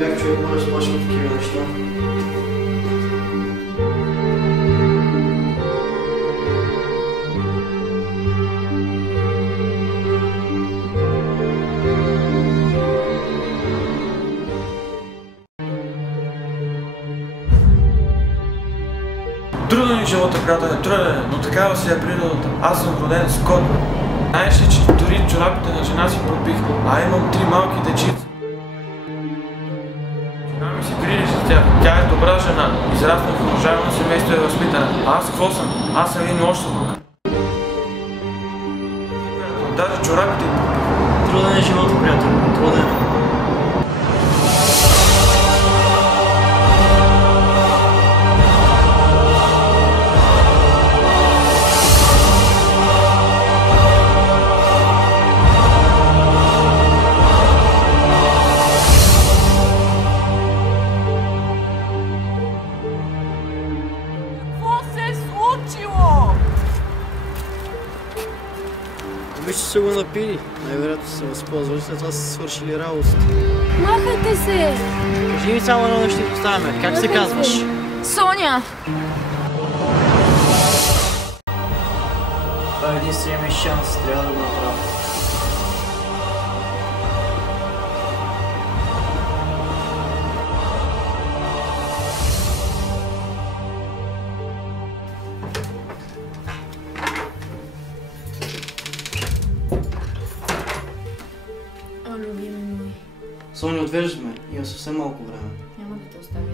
бях човек, може да сплашва такива неща. Труден е живота, приятел, труден, но такава си е природата. Аз съм роден с код. Знаеш ли, че дори чорапите на жена си пропих, а имам 3 малки дечица. Жена ми се грижи за тях. Тя е добра жена, израсна в уважаемо семейство и е възпитана. А аз какво съм? Аз съм един лош съпруг. Даже чорапите й пропих. Труден е живота, приятел, труден е. Виж, че са го напили. Най-вероятно са се възползвали, след това са свършили работата. Махайте се! Кажи ми само едно нещо и поставяме. Как се казваш? Соня! Това е единствения ми шанс. Трябва да го направя. Любими мой. Соня, отвеждаме. Има съвсем малко време. Няма да те оставя